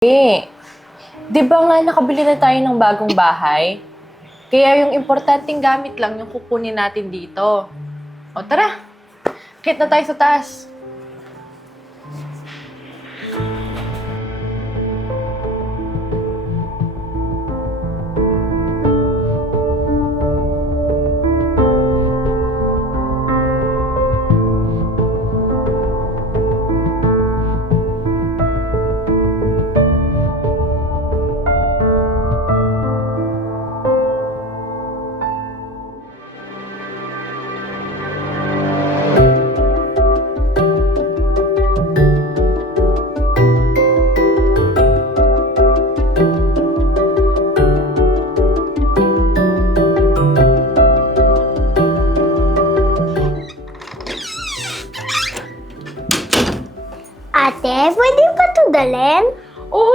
Eh, di ba nga nakabili na tayo ng bagong bahay? Kaya yung importanteng gamit lang yung kukunin natin dito. O tara, akit na tayo sa taas.